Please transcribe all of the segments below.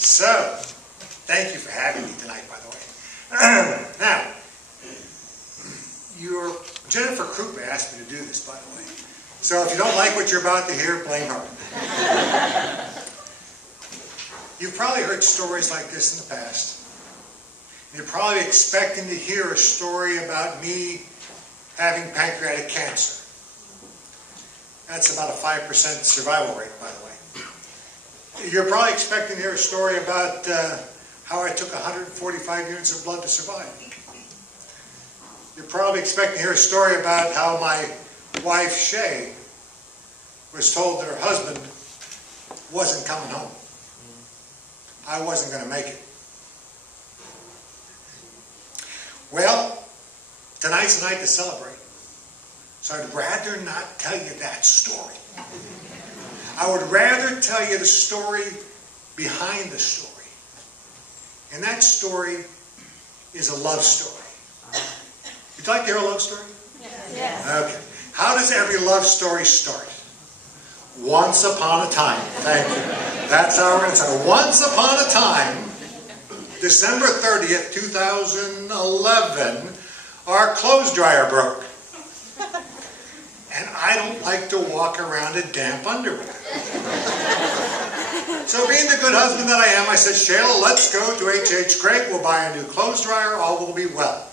So, thank you for having me tonight, by the way. Now, Jennifer Krupa asked me to do this, by the way. So if you don't like what you're about to hear, blame her. You've probably heard stories like this in the past. You're probably expecting to hear a story about me having pancreatic cancer. That's about a 5% survival rate, by the way. You're probably expecting to hear a story about how I took 145 units of blood to survive. You're probably expecting to hear a story about how my wife, Shay, was told that her husband wasn't coming home. I wasn't going to make it. Well, tonight's the night to celebrate. So I'd rather not tell you that story. I would rather tell you the story behind the story. And that story is a love story. Would you like to hear a love story? Yes. Okay. How does every love story start? Once upon a time. Thank you. That's how we're going to start. Once upon a time, December 30th, 2011, our clothes dryer broke. And I don't like to walk around in damp underwear. So being the good husband that I am, I said, Shayla, let's go to H.H. Craig. We'll buy a new clothes dryer. All will be well.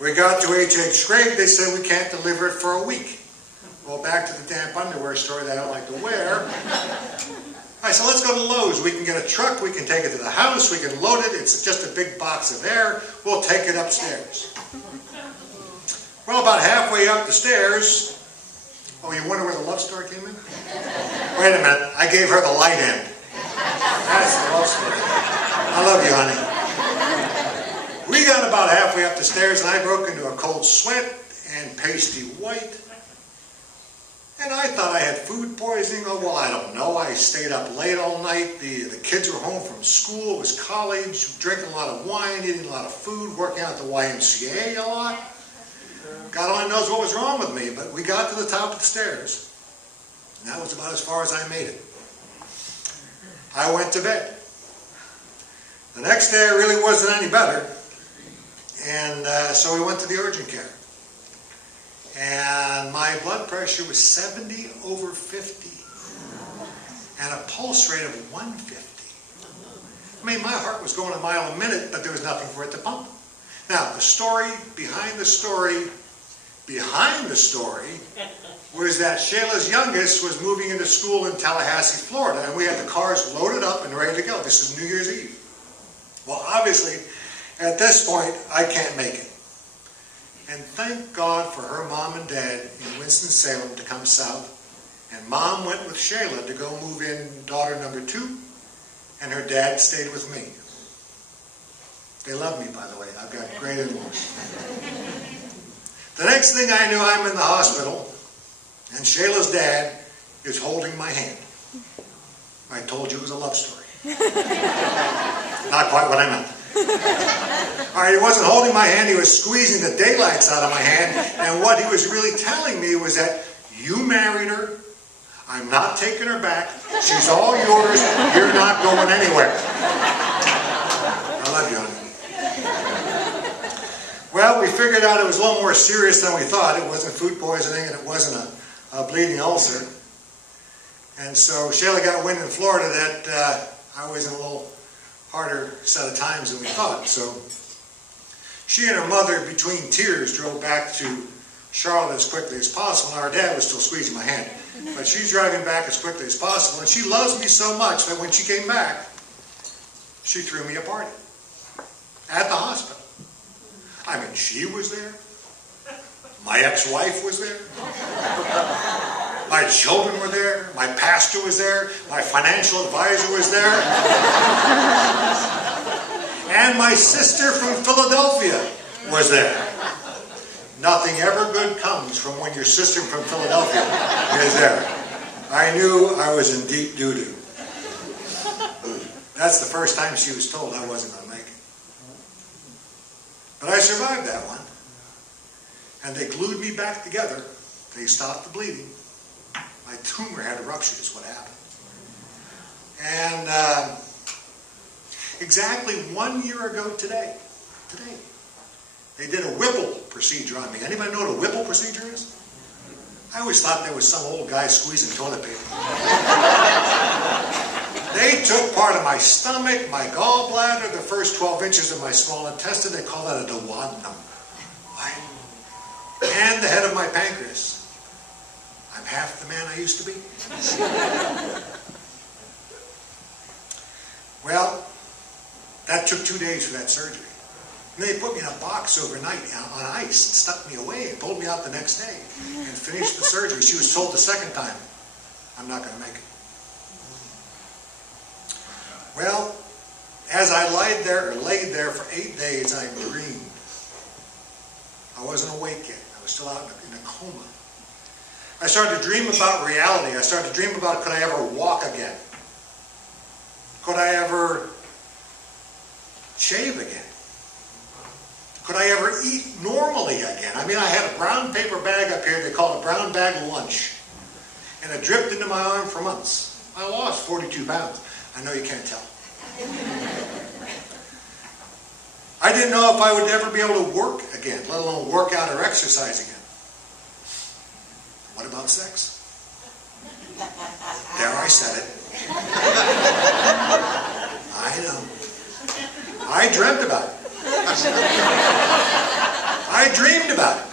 We got to H.H. Craig. They said we can't deliver it for a week. Well, back to the damp underwear story that I don't like to wear. I said, let's go to Lowe's. We can get a truck. We can take it to the house. We can load it. It's just a big box of air. We'll take it upstairs. Well, about halfway up the stairs, oh, you wonder where the love story came in? Wait a minute, I gave her the light end. That's the love story. I love you, honey. We got about halfway up the stairs and I broke into a cold sweat and pasty white. And I thought I had food poisoning. Oh, well, I don't know. I stayed up late all night. The kids were home from school. It was college, drinking a lot of wine, eating a lot of food, working out at the YMCA a lot. God only knows what was wrong with me, but we got to the top of the stairs. And that was about as far as I made it. I went to bed. The next day, I really wasn't any better. And so we went to the urgent care. And my blood pressure was 70/50. And a pulse rate of 150. I mean, my heart was going a mile a minute, but there was nothing for it to pump. Now, the story behind the story was that Shayla's youngest was moving into school in Tallahassee, Florida, and we had the cars loaded up and ready to go. This is New Year's Eve. Well, obviously, at this point, I can't make it. And thank God for her mom and dad in Winston-Salem to come south. And Mom went with Shayla to go move in daughter number 2, and her dad stayed with me. They love me, by the way. I've got great in-laws. The next thing I knew, I'm in the hospital, and Shayla's dad is holding my hand. I told you it was a love story. Not quite what I meant. All right, he wasn't holding my hand, he was squeezing the daylights out of my hand, and what he was really telling me was that you married her, I'm not taking her back, she's all yours, you're not going anywhere. I love you, honey. Well, we figured out it was a little more serious than we thought. It wasn't food poisoning and it wasn't a bleeding ulcer. And so Shayla got wind in Florida that I was in a little harder set of times than we thought. So she and her mother, between tears, drove back to Charlotte as quickly as possible. And our dad was still squeezing my hand. But she's driving back as quickly as possible. And she loves me so much that when she came back, she threw me a party at the hospital. I mean, she was there. My ex-wife was there. My children were there. My pastor was there. My financial advisor was there. And my sister from Philadelphia was there. Nothing ever good comes from when your sister from Philadelphia is there. I knew I was in deep doo-doo. That's the first time she was told I wasn't going to make it. But I survived that one. And they glued me back together. They stopped the bleeding. My tumor had ruptured is what happened. And exactly 1 year ago today, they did a Whipple procedure on me. Anybody know what a Whipple procedure is? I always thought there was some old guy squeezing toilet paper. They took part of my stomach, my gallbladder, the first 12 inches of my small intestine. They call that a duodenum. And the head of my pancreas. I'm half the man I used to be. Well, that took 2 days for that surgery. And they put me in a box overnight on ice and stuck me away and pulled me out the next day and finished the surgery. She was told the second time, I'm not going to make it. Well, as I laid there for 8 days, I dreamed. I wasn't awake yet. I was still out in a coma. I started to dream about reality. I started to dream about, could I ever walk again? Could I ever shave again? Could I ever eat normally again? I mean, I had a brown paper bag up here they called a brown bag lunch. And it dripped into my arm for months. I lost 42 pounds. I know you can't tell. I didn't know if I would ever be able to work again, let alone work out or exercise again. What about sex? There, I said it. I know. I dreamt about it. I dreamed about it.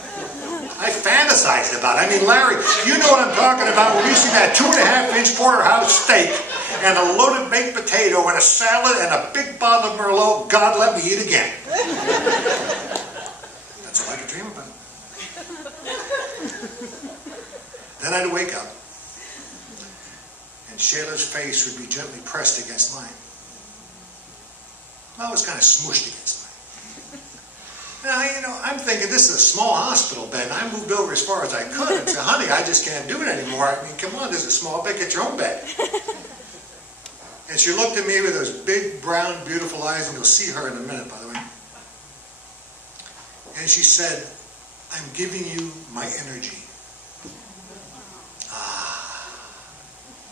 I fantasized about it. I mean, Larry, you know what I'm talking about when you see that 2.5-inch porterhouse steak and a loaded baked potato and a salad and a big bottle of Merlot. God, let me eat again. That's all I could dream about. Then I'd wake up and Shayla's face would be gently pressed against mine. Well, it was kind of smooshed against mine. Now, you know, I'm thinking this is a small hospital bed, and I moved over as far as I could and said, honey, I just can't do it anymore. I mean, come on, this is a small bed, get your own bed. And she looked at me with those big, brown, beautiful eyes, and you'll see her in a minute, by the way. And she said, I'm giving you my energy. Ah.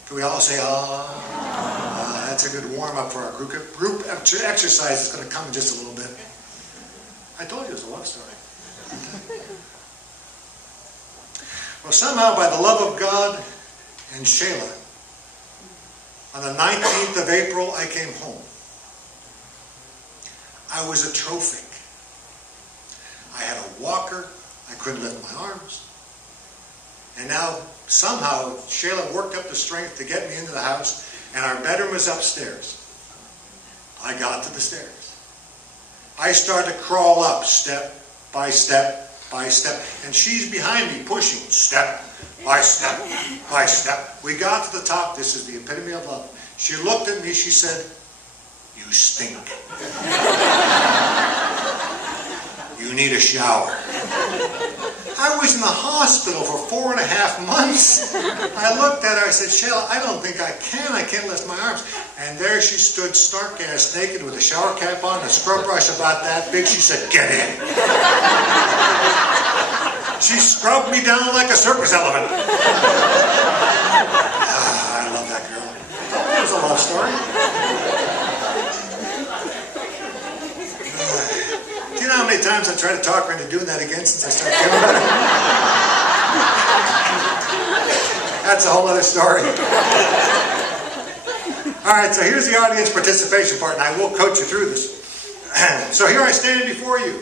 Can we all say, ah? That's a good warm-up for our group exercise. It's going to come in just a little bit. I told you it was a love story. Well, somehow, by the love of God and Shayla, on the 19th of April, I came home. I was a trophy. I had a walker. I couldn't lift my arms. And now, somehow, Shayla worked up the strength to get me into the house, and our bedroom was upstairs. I got to the stairs. I started to crawl up step by step by step, and she's behind me pushing step by step by step. We got to the top. This is the epitome of love. She looked at me, she said, you stink. You need a shower. I was in the hospital for 4.5 months. I looked at her, I said, Shayla, I don't think I can't lift my arms. And there she stood stark-ass naked with a shower cap on and a scrub brush about that big. She said, get in. She scrubbed me down like a circus elephant. I love that girl. That was a love story. Do you know how many times I tried to talk her into doing that again since I started feeling better? That's a whole other story. All right, so here's the audience participation part, and I will coach you through this. So here I stand before you,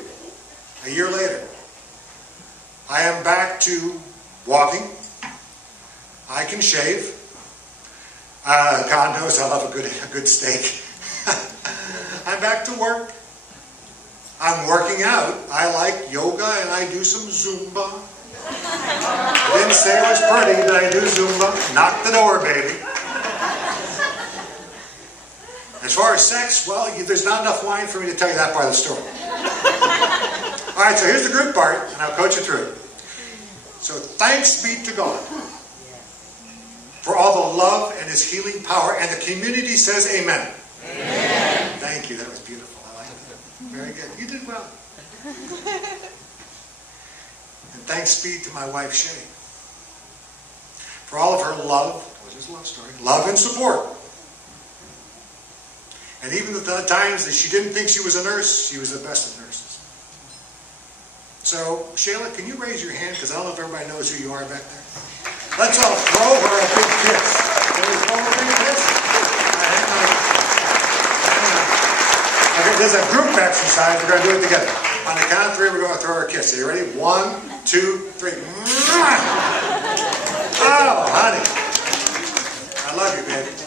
a year later. I am back to walking. I can shave. God knows I love a good steak. I'm back to work. I'm working out. I like yoga and I do some Zumba. I didn't say it was pretty, but I do Zumba. Knock the door, baby. As far as sex, well, there's not enough wine for me to tell you that part of the story. All right, so here's the group part, and I'll coach you through it. So thanks be to God for all the love and His healing power, and the community says amen. Amen. Thank you, that was beautiful. I like that. Very good. You did well. And thanks be to my wife, Shay, for all of her love, which is a love story, love and support. And even the times that she didn't think she was a nurse, she was the best of nurses. So, Shayla, can you raise your hand? Because I don't know if everybody knows who you are back there. Let's all throw her a big kiss. Can we throw her a big kiss? Hang on. Okay, this is a group exercise. We're going to do it together. On the count of three, we're going to throw her a kiss. Are you ready? 1, 2, 3. Oh, honey. I love you, baby.